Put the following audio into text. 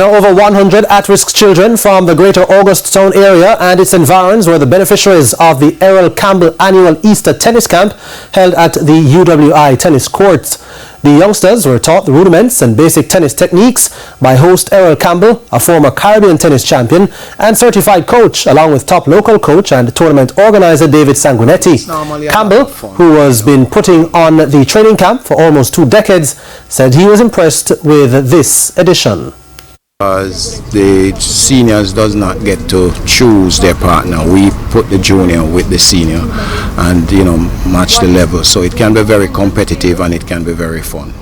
Now, over 100 at-risk children from the Greater August Town area and its environs were the beneficiaries of the Errol Campbell annual Easter tennis camp held at the UWI tennis courts. The youngsters were taught the rudiments and basic tennis techniques by host Errol Campbell, a former Caribbean tennis champion and certified coach, along with top local coach and tournament organizer David Sanguinetti. Campbell, who has been putting on the training camp for almost 2 decades, said he was impressed with this edition. As the seniors does not get to choose their partner, we put the junior with the senior and match the level, so it can be very competitive and it can be very fun.